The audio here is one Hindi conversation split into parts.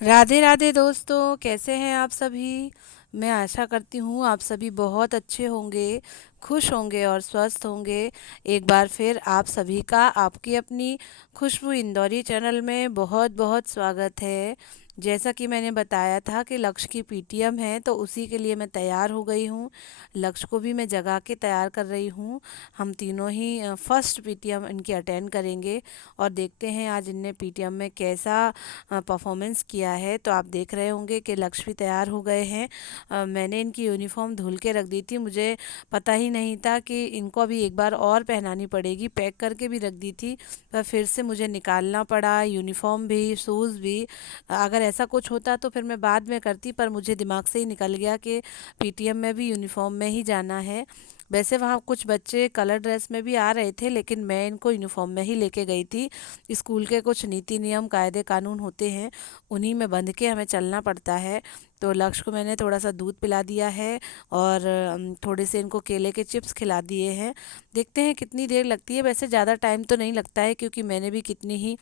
राधे राधे दोस्तों, कैसे हैं आप सभी। मैं आशा करती हूँ आप सभी बहुत अच्छे होंगे, खुश होंगे और स्वस्थ होंगे। एक बार फिर आप सभी का आपकी अपनी खुशबू इंदौरी चैनल में बहुत बहुत स्वागत है। जैसा कि मैंने बताया था कि लक्ष्य की पीटीएम है, तो उसी के लिए मैं तैयार हो गई हूँ। लक्ष्य को भी मैं जगा के तैयार कर रही हूँ। हम तीनों ही फर्स्ट पीटीएम इनकी अटेंड करेंगे और देखते हैं आज इनने पीटीएम में कैसा परफॉर्मेंस किया है। तो आप देख रहे होंगे कि लक्ष्य भी तैयार हो गए हैं। मैंने इनकी यूनिफॉर्म धुल के रख दी थी, मुझे पता ही नहीं था कि इनको अभी एक बार और पहनानी पड़ेगी। पैक करके भी रख दी थी, पर फिर से मुझे निकालना पड़ा, यूनिफॉर्म भी शूज़ भी। अगर ऐसा कुछ होता तो फिर मैं बाद में करती, पर मुझे दिमाग से ही निकल गया कि पीटीएम में भी यूनिफॉर्म में ही जाना है। वैसे वहाँ कुछ बच्चे कलर ड्रेस में भी आ रहे थे, लेकिन मैं इनको यूनिफॉर्म में ही लेके गई थी। स्कूल के कुछ नीति नियम कायदे कानून होते हैं, उन्हीं में बंध के हमें चलना पड़ता है। तो लक्ष्य को मैंने थोड़ा सा दूध पिला दिया है और थोड़े से इनको केले के चिप्स खिला दिए हैं। देखते हैं कितनी देर लगती है। वैसे ज़्यादा टाइम तो नहीं लगता है, क्योंकि मैंने भी कितनी ही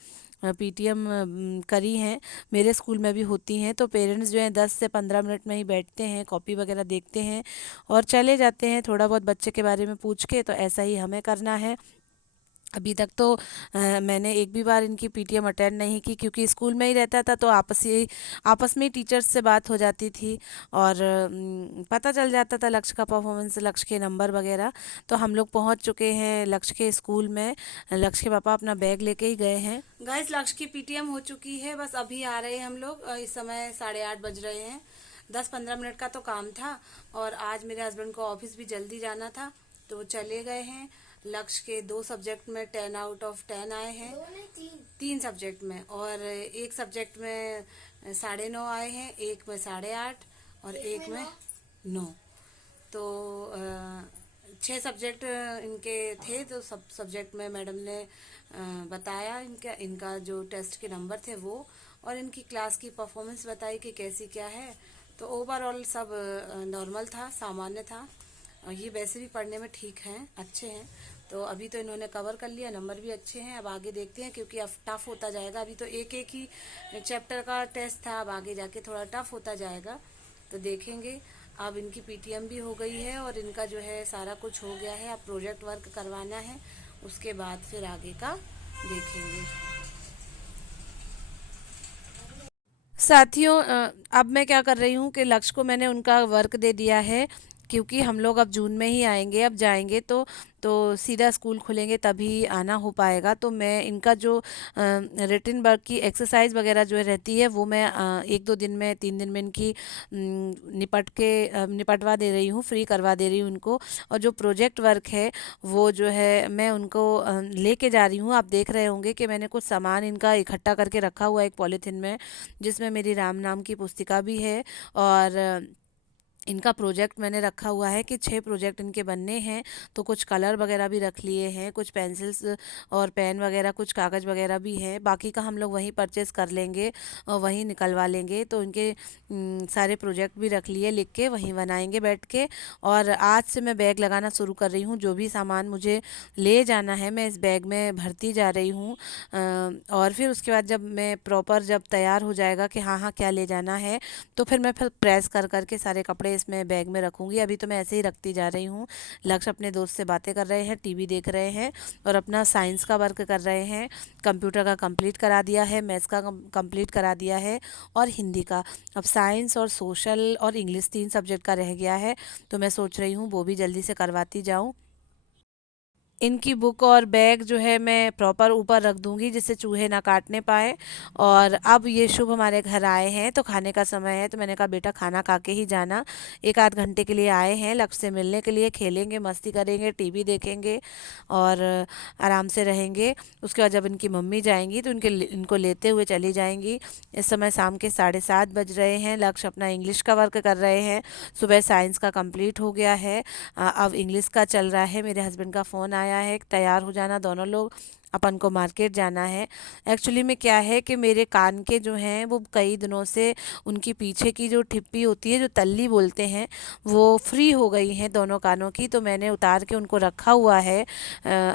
पीटीएम करी हैं, मेरे स्कूल में भी होती हैं। तो पेरेंट्स जो हैं 10 से 15 मिनट में ही बैठते हैं, कॉपी वगैरह देखते हैं और चले जाते हैं। थोड़ा बहुत बच्चे के बारे में पूछ के, तो ऐसा ही हमें करना है। अभी तक तो मैंने एक भी बार इनकी पीटीएम अटेंड नहीं की, क्योंकि स्कूल में ही रहता था, तो आपस में ही टीचर्स से बात हो जाती थी और पता चल जाता था लक्ष्य का परफॉर्मेंस, लक्ष्य के नंबर वगैरह। तो हम लोग पहुंच चुके हैं लक्ष्य के स्कूल में। लक्ष्य के पापा अपना बैग लेके ही गए हैं। गाइस, लक्ष्य की पीटीएम हो चुकी है, बस अभी आ रहे हैं हम लोग। इस समय 8:30 बज रहे हैं। 10-15 मिनट का तो काम था, और आज मेरे हस्बैंड को ऑफिस भी जल्दी जाना था, तो वो चले गए हैं। लक्ष्य के 2 सब्जेक्ट में 10 आउट ऑफ 10 आए हैं। दो नहीं, तीन। 3 सब्जेक्ट में, और एक सब्जेक्ट में 9.5 आए हैं, एक में 8.5 और एक में 9। तो 6 सब्जेक्ट इनके थे, तो सब सब्जेक्ट में मैडम ने बताया इनका इनका जो टेस्ट के नंबर थे वो, और इनकी क्लास की परफॉर्मेंस बताई कि कैसी क्या है। तो ओवरऑल सब नॉर्मल था, सामान्य था। और ये वैसे भी पढ़ने में ठीक हैं, अच्छे हैं। तो अभी तो इन्होंने कवर कर लिया, नंबर भी अच्छे हैं। अब आगे देखते हैं, क्योंकि अब टफ होता जाएगा। अभी तो एक एक ही चैप्टर का टेस्ट था, अब आगे जाके थोड़ा टफ होता जाएगा, तो देखेंगे। अब इनकी पीटीएम भी हो गई है और इनका जो है सारा कुछ हो गया है। अब प्रोजेक्ट वर्क करवाना है, उसके बाद फिर आगे का देखेंगे। साथियों, अब मैं क्या कर रही हूँ कि लक्ष्य को मैंने उनका वर्क दे दिया है, क्योंकि हम लोग अब जून में ही आएंगे। अब जाएंगे तो सीधा स्कूल खुलेंगे तभी आना हो पाएगा। तो मैं इनका जो रिटन वर्क की एक्सरसाइज वगैरह जो रहती है, वो मैं 1-2 दिन में, 3 दिन में इनकी निपटवा दे रही हूँ, फ्री करवा दे रही हूँ उनको। और जो प्रोजेक्ट वर्क है, वो जो है मैं उनको लेके जा रही हूँ। आप देख रहे होंगे कि मैंने कुछ सामान इनका इकट्ठा करके रखा हुआ है एक पॉलीथिन में, जिसमें मेरी राम नाम की पुस्तिका भी है। और इनका प्रोजेक्ट मैंने रखा हुआ है कि 6 प्रोजेक्ट इनके बनने हैं। तो कुछ कलर वगैरह भी रख लिए हैं, कुछ पेंसिल्स और पेन वगैरह, कुछ कागज़ वगैरह भी हैं। बाकी का हम लोग वहीं परचेस कर लेंगे और वहीं निकलवा लेंगे। तो इनके सारे प्रोजेक्ट भी रख लिए, लिख के वहीं बनाएंगे बैठ के। और आज से मैं बैग लगाना शुरू कर रही हूँ। जो भी सामान मुझे ले जाना है, मैं इस बैग में भरती जा रही हूँ। और फिर उसके बाद जब मैं प्रॉपर, जब तैयार हो जाएगा कि हाँ हाँ क्या ले जाना है, तो फिर मैं फिर प्रेस कर करके सारे कपड़े इसमें बैग में रखूँगी। अभी तो मैं ऐसे ही रखती जा रही हूँ। लक्ष्य अपने दोस्त से बातें कर रहे हैं, टीवी देख रहे हैं और अपना साइंस का वर्क कर रहे हैं। कंप्यूटर का कंप्लीट करा दिया है, मैथ्स का कंप्लीट करा दिया है, और हिंदी का। अब साइंस और सोशल और इंग्लिश 3 सब्जेक्ट का रह गया है, तो मैं सोच रही हूँ वो भी जल्दी से करवाती जाऊँ। इनकी बुक और बैग जो है मैं प्रॉपर ऊपर रख दूंगी, जिससे चूहे ना काटने पाए। और अब ये शुभ हमारे घर आए हैं, तो खाने का समय है, तो मैंने कहा बेटा खाना खा के ही जाना। 1 आध घंटे के लिए आए हैं लक्ष्य से मिलने के लिए, खेलेंगे, मस्ती करेंगे, टीवी देखेंगे और आराम से रहेंगे। उसके बाद जब इनकी मम्मी जाएंगी तो इनको लेते हुए चली जाएंगी। इस समय शाम के 7:30 बज रहे हैं। लक्ष्य अपना इंग्लिश का वर्क कर रहे हैं। सुबह साइंस का कंप्लीट हो गया है, अब इंग्लिश का चल रहा है। मेरे हस्बैंड का फ़ोन आया है, तैयार हो जाना दोनों लोग, अपन को मार्केट जाना है। एक्चुअली में क्या है कि मेरे कान के जो हैं वो कई दिनों से, उनकी पीछे की जो ठिप्पी होती है, जो तल्ली बोलते हैं, वो फ्री हो गई हैं दोनों कानों की। तो मैंने उतार के उनको रखा हुआ है,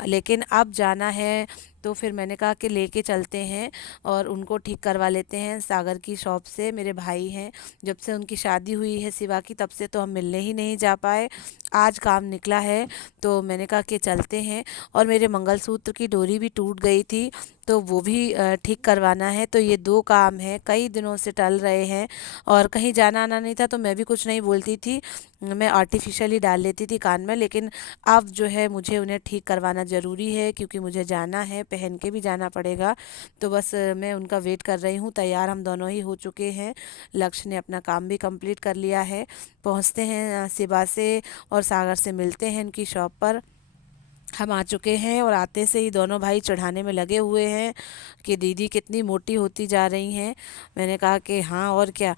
लेकिन अब जाना है तो फिर मैंने कहा कि लेके चलते हैं और उनको ठीक करवा लेते हैं सागर की शॉप से। मेरे भाई हैं, जब से उनकी शादी हुई है शिवा की, तब से तो हम मिलने ही नहीं जा पाए। आज काम निकला है तो मैंने कहा कि चलते हैं। और मेरे मंगलसूत्र की डोरी भी टूट गई थी, तो वो भी ठीक करवाना है। तो ये 2 काम हैं, कई दिनों से टल रहे हैं। और कहीं जाना आना नहीं था तो मैं भी कुछ नहीं बोलती थी, मैं आर्टिफिशियल ही डाल लेती थी कान में। लेकिन अब जो है मुझे उन्हें ठीक करवाना ज़रूरी है, क्योंकि मुझे जाना है, पहन के भी जाना पड़ेगा। तो बस मैं उनका वेट कर रही हूँ। तैयार हम दोनों ही हो चुके हैं। लक्ष्य ने अपना काम भी कंप्लीट कर लिया है। पहुँचते हैं सिवा से और सागर से मिलते हैं उनकी शॉप पर। हम आ चुके हैं और आते से ही दोनों भाई चढ़ाने में लगे हुए हैं कि दीदी कितनी मोटी होती जा रही हैं। मैंने कहा कि हाँ और क्या,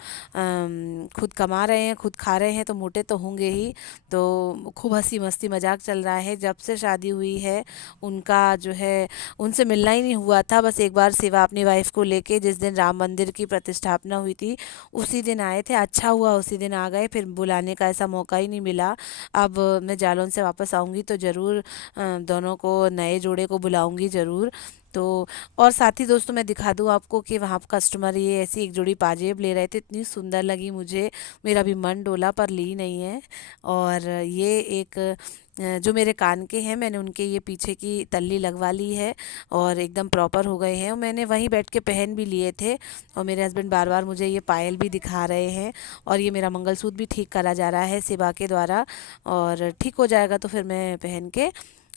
खुद कमा रहे हैं, खुद खा रहे हैं, तो मोटे तो होंगे ही। तो खूब हंसी मस्ती मजाक चल रहा है। जब से शादी हुई है उनका जो है, उनसे मिलना ही नहीं हुआ था। बस एक बार सिवा अपनी वाइफ को लेके, जिस दिन राम मंदिर की प्रतिष्ठापना हुई थी उसी दिन आए थे। अच्छा हुआ उसी दिन आ गए, फिर बुलाने का ऐसा मौका ही नहीं मिला। अब मैं जालौन से वापस आऊँगी तो ज़रूर दोनों को, नए जोड़े को बुलाऊंगी ज़रूर। तो और साथ ही दोस्तों मैं दिखा दूँ आपको कि वहाँ कस्टमर ये ऐसी एक जोड़ी पाजेब ले रहे थे, इतनी सुंदर लगी मुझे। मेरा भी मन डोला पर ली नहीं है। और ये एक जो मेरे कान के हैं, मैंने उनके ये पीछे की तल्ली लगवा ली है और एकदम प्रॉपर हो गए हैं। और मैंने वहीं बैठ के पहन भी लिए थे। और मेरे हस्बैंड बार बार मुझे ये पायल भी दिखा रहे हैं। और ये मेरा मंगलसूत्र भी ठीक करा जा रहा है सिबा के द्वारा। और ठीक हो जाएगा तो फिर मैं पहन के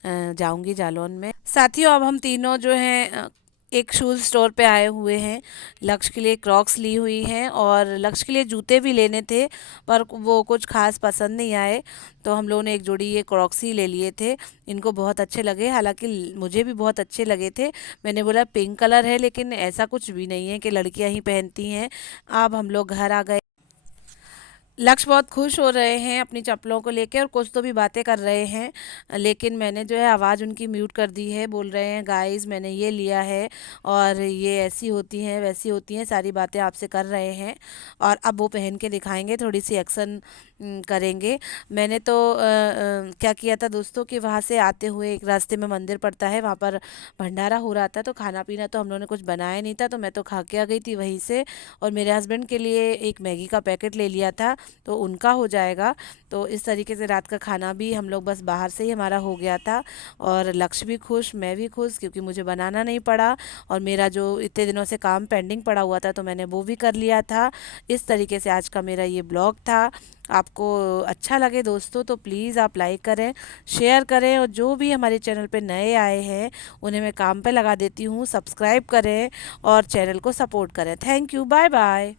जाऊंगी जालौन में। साथियों अब हम तीनों जो हैं एक शूज़ स्टोर पे आए हुए हैं। लक्ष्य के लिए क्रॉक्स ली हुई हैं और लक्ष्य के लिए जूते भी लेने थे, पर वो कुछ खास पसंद नहीं आए। तो हम लोगों ने एक जोड़ी ये क्रॉक्स ही ले लिए थे। इनको बहुत अच्छे लगे, हालांकि मुझे भी बहुत अच्छे लगे थे। मैंने बोला पिंक कलर है, लेकिन ऐसा कुछ भी नहीं है कि लड़कियां ही पहनती हैं। अब हम लोग घर आ गए। लक्ष्य बहुत खुश हो रहे हैं अपनी चप्पलों को लेके और कुछ तो भी बातें कर रहे हैं। लेकिन मैंने जो है आवाज़ उनकी म्यूट कर दी है। बोल रहे हैं गाइस मैंने ये लिया है और ये ऐसी होती हैं वैसी होती हैं, सारी बातें आपसे कर रहे हैं। और अब वो पहन के दिखाएंगे, थोड़ी सी एक्शन करेंगे। मैंने तो क्या किया था दोस्तों कि वहाँ से आते हुए एक रास्ते में मंदिर पड़ता है, वहाँ पर भंडारा हो रहा था। तो खाना पीना तो हम लोगों ने कुछ बनाया नहीं था, तो मैं तो खा के आ गई थी वहीं से। और मेरे हस्बैंड के लिए एक मैगी का पैकेट ले लिया था, तो उनका हो जाएगा। तो इस तरीके से रात का खाना भी हम लोग बस बाहर से ही हमारा हो गया था। और लक्ष्य भी खुश, मैं भी खुश, क्योंकि मुझे बनाना नहीं पड़ा। और मेरा जो इतने दिनों से काम पेंडिंग पड़ा हुआ था तो मैंने वो भी कर लिया था। इस तरीके से आज का मेरा ये ब्लॉग था। आपको अच्छा लगे दोस्तों तो प्लीज़ आप लाइक करें, शेयर करें। और जो भी हमारे चैनल पे नए आए हैं उन्हें मैं काम पे लगा देती हूँ, सब्सक्राइब करें और चैनल को सपोर्ट करें। Thank you, bye bye.